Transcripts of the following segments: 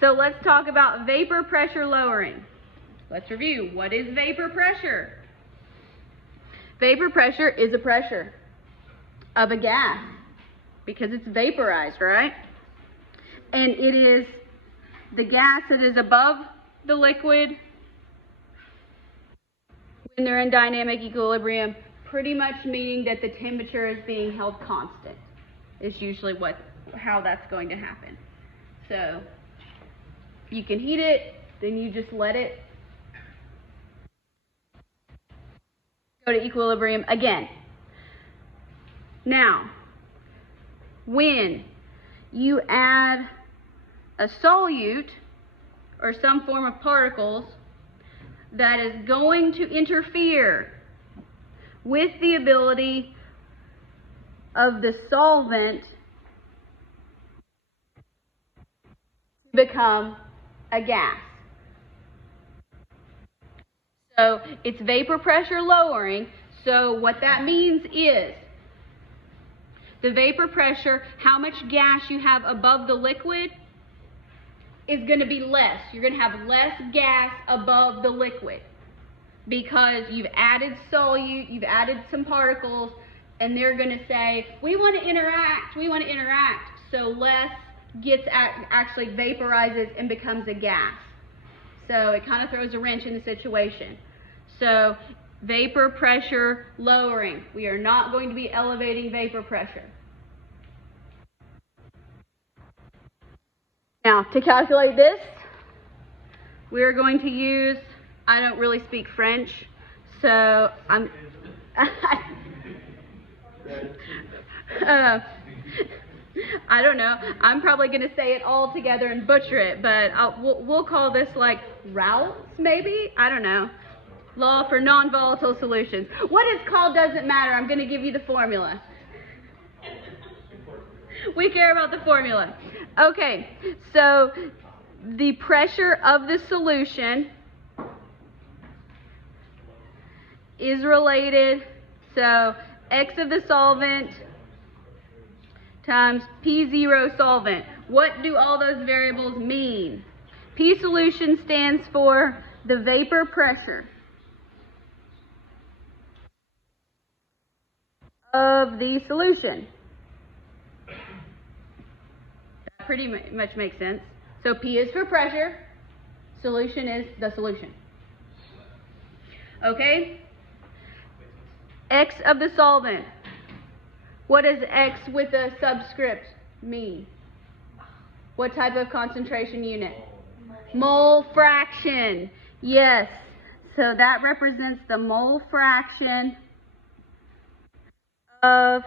So let's talk about vapor pressure lowering. Let's review. What is vapor pressure? Vapor pressure is a pressure of a gas because it's vaporized, right? And it is the gas that is above the liquid when they're in dynamic equilibrium, pretty much meaning that the temperature is being held constant. Is usually how that's going to happen. So you can heat it, then you just let it go to equilibrium again. Now, when you add a solute or some form of particles that is going to interfere with the ability of the solvent to become a gas. So it's vapor pressure lowering. So what that means is the vapor pressure, how much gas you have above the liquid, is going to be less. You're going to have less gas above the liquid because you've added solute, you've added some particles, and they're going to say, we want to interact, we want to interact. So less gets actually vaporizes and becomes a gas. So it kind of throws a wrench in the situation. So vapor pressure lowering. We are not going to be elevating vapor pressure. Now, to calculate this, we are going to use, I don't really speak French, so I don't know. I'm probably going to say it all together and butcher it, but we'll call this like Raoult, maybe? I don't know. Law for non-volatile solutions. What it's called doesn't matter. I'm going to give you the formula. We care about the formula. Okay, so the pressure of the solution is related, so X of the solvent times P0 solvent. What do all those variables mean? P solution stands for the vapor pressure of the solution. That pretty much makes sense. So P is for pressure, solution is the solution. Okay? X of the solvent. What does X with a subscript mean? What type of concentration unit? Mole fraction. Yes. So that represents the mole fraction of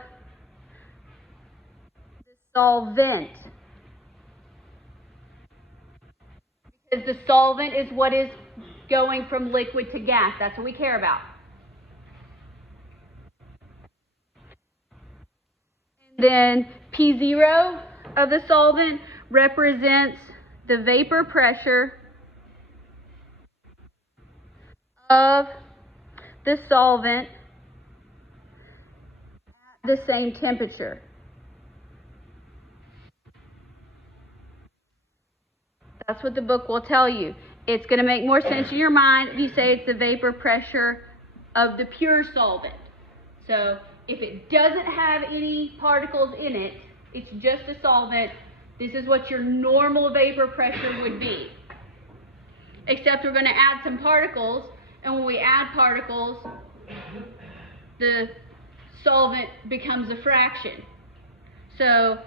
the solvent. Because the solvent is what is going from liquid to gas. That's what we care about. And then P0 of the solvent represents the vapor pressure of the solvent at the same temperature. That's what the book will tell you. It's going to make more sense in your mind if you say it's the vapor pressure of the pure solvent. So if it doesn't have any particles in it, it's just a solvent, this is what your normal vapor pressure would be. Except we're going to add some particles, and when we add particles, the solvent becomes a fraction. So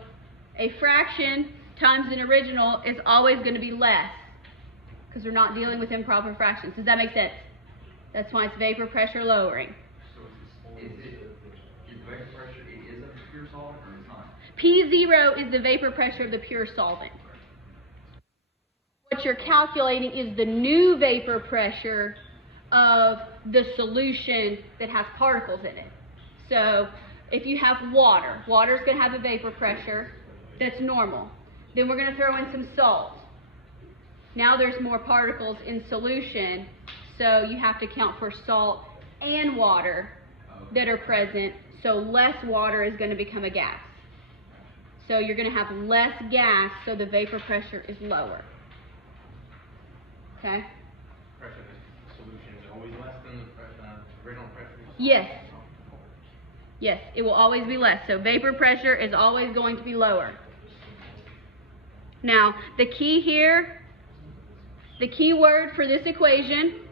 a fraction times an original is always going to be less because we're not dealing with improper fractions. Does that make sense? That's why it's vapor pressure lowering. So is vapor pressure, it is a pure solvent or it's not? P0 is the vapor pressure of the pure solvent. What you're calculating is the new vapor pressure of the solution that has particles in it. So if you have water, water is going to have a vapor pressure that's normal. Then we're going to throw in some salt. Now there's more particles in solution, so you have to count for salt and water that are present, so less water is going to become a gas. So you're going to have less gas, so the vapor pressure is lower. Okay? Pressure of the solution is always less than the original pressure? Yes. Yes, it will always be less. So vapor pressure is always going to be lower. Now, the key here, the key word for this equation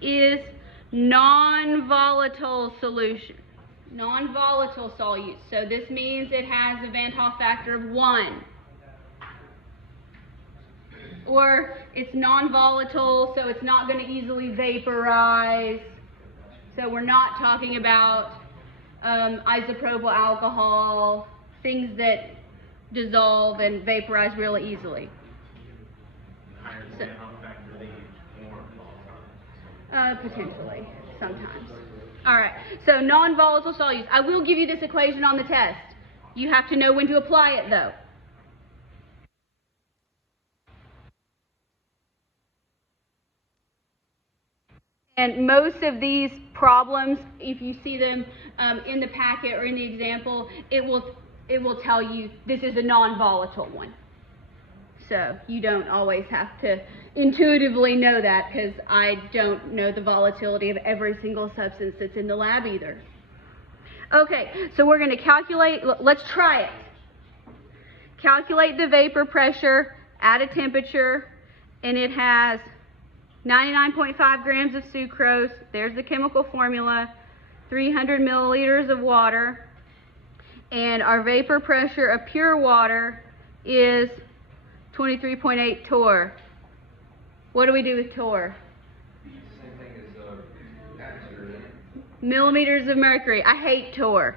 is non-volatile solution. Non-volatile solute. So this means it has a Van Hoff factor of 1. Or it's non-volatile, so it's not going to easily vaporize. So we're not talking about isopropyl alcohol, things that dissolve and vaporize really easily. Higher than Van Hoff factor, they use more volatile. Potentially, sometimes. All right, so non-volatile solutes. I will give you this equation on the test. You have to know when to apply it, though. And most of these problems, if you see them in the packet or in the example, it will tell you this is a non-volatile one. So you don't always have to intuitively know that, because I don't know the volatility of every single substance that's in the lab either. Okay, so we're going to calculate, let's try it. Calculate the vapor pressure at a temperature, and it has 99.5 grams of sucrose. There's the chemical formula. 300 milliliters of water. And our vapor pressure of pure water is 23.8 torr. What do we do with torr? Same thing as atmosphere, isn't it? Millimeters of mercury. I hate torr.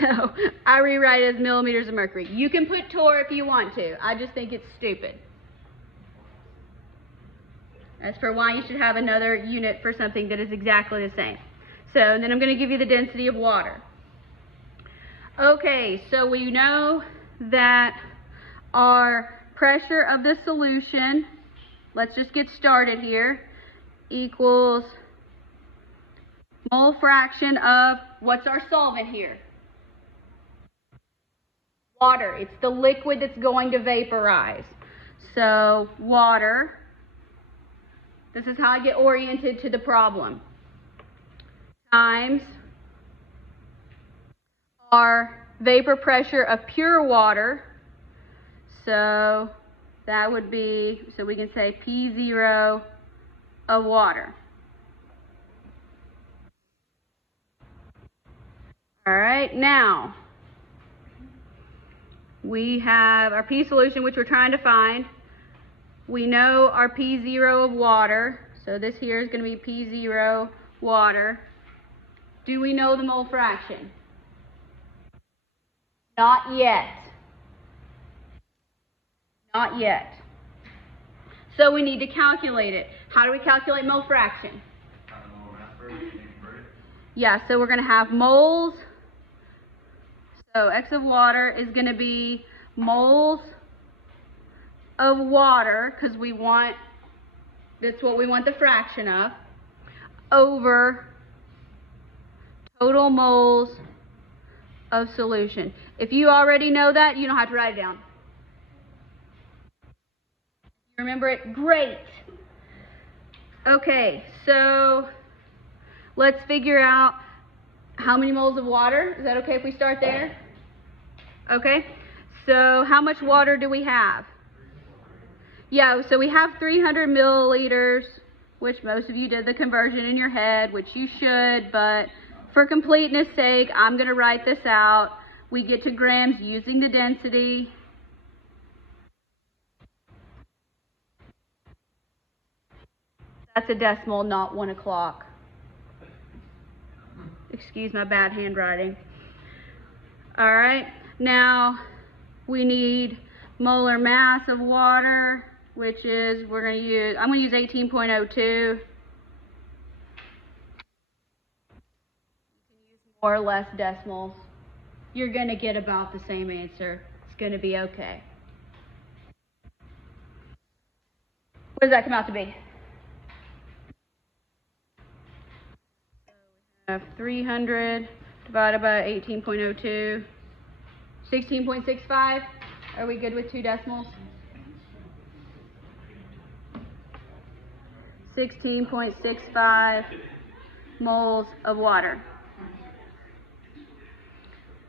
So I rewrite it as millimeters of mercury. You can put torr if you want to. I just think it's stupid. As for why you should have another unit for something that is exactly the same. So then I'm going to give you the density of water. Okay, so we know that our pressure of the solution, let's just get started here, equals mole fraction of, what's our solvent here? Water. It's the liquid that's going to vaporize. So water, this is how I get oriented to the problem, times our vapor pressure of pure water. So that would be, so we can say P0 of water. All right, now we have our P solution, which we're trying to find. We know our P0 of water, so this here is going to be P0 water. Do we know the mole fraction? Not yet. Not yet. So we need to calculate it. How do we calculate mole fraction? Yeah, so we're going to have moles. So X of water is going to be moles of water, because we want, that's what we want the fraction of, over total moles of solution. If you already know that, you don't have to write it down. Remember it? Great. Okay, so let's figure out how many moles of water. Is that okay if we start there? Okay, so how much water do we have? Yeah, so we have 300 milliliters, which most of you did the conversion in your head, which you should, but for completeness sake, I'm going to write this out. We get to grams using the density. That's a decimal, not 1 o'clock. Excuse my bad handwriting. All right, now we need molar mass of water, which is, I'm going to use 18.02. You can use more or less decimals. You're going to get about the same answer. It's going to be okay. What does that come out to be? So we have 300 divided by 18.02. 16.65. Are we good with 2 decimals? 16.65 moles of water.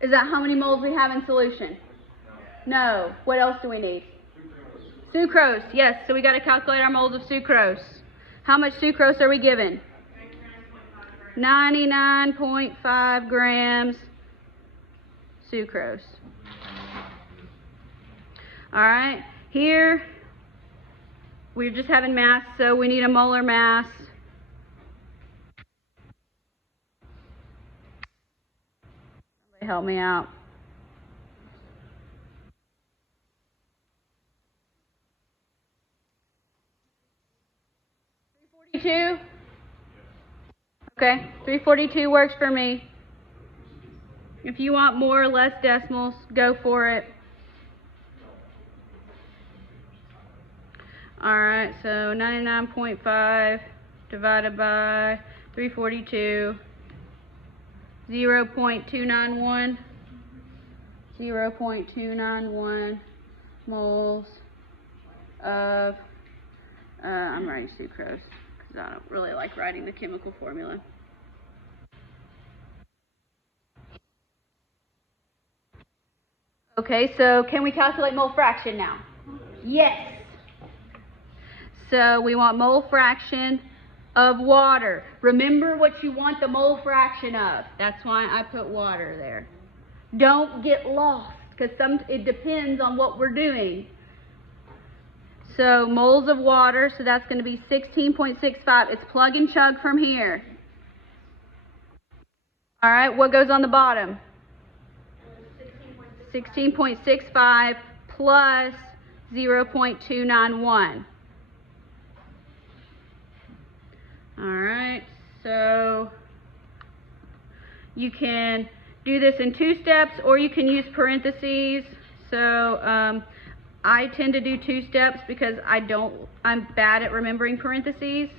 Is that how many moles we have in solution? No. What else do we need? Sucrose. Yes, so we got to calculate our moles of sucrose. How much sucrose are we given? 99.5 grams sucrose. All right, here we're just having mass, so we need a molar mass. Help me out. $342? Okay, 342 works for me. If you want more or less decimals, go for it. Alright, so 99.5 divided by 342, 0.291 moles of, I'm writing sucrose because I don't really like writing the chemical formula. Okay, so can we calculate mole fraction now? Yes. So we want mole fraction of water. Remember what you want the mole fraction of. That's why I put water there. Don't get lost because it depends on what we're doing. So moles of water, so that's going to be 16.65. It's plug and chug from here. All right, what goes on the bottom? 16.65 plus 0.291. All right, so you can do this in 2 steps or you can use parentheses. So I tend to do 2 steps because I'm bad at remembering parentheses,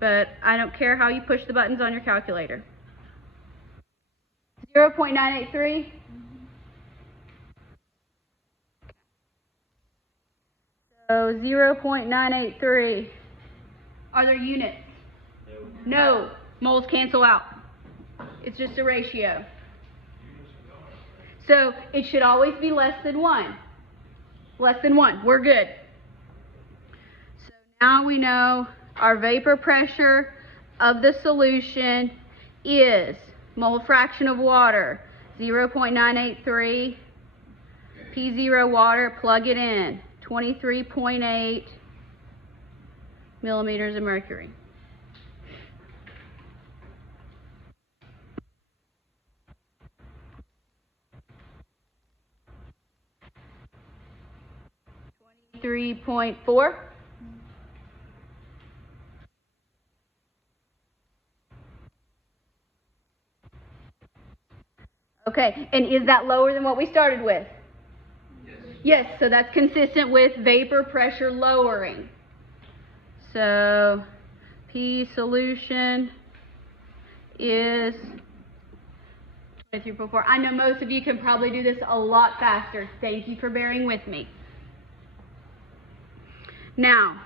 but I don't care how you push the buttons on your calculator. 0.983. So 0.983. Are there units? No. Moles cancel out. It's just a ratio. So it should always be less than 1. Less than 1. We're good. So now we know our vapor pressure of the solution is mole fraction of water, 0.983. P0 water, plug it in, 23.8 millimeters of mercury. $23.4. Okay, and is that lower than what we started with? Yes, so that's consistent with vapor pressure lowering. So P solution is 23.4. I know most of you can probably do this a lot faster. Thank you for bearing with me. Now,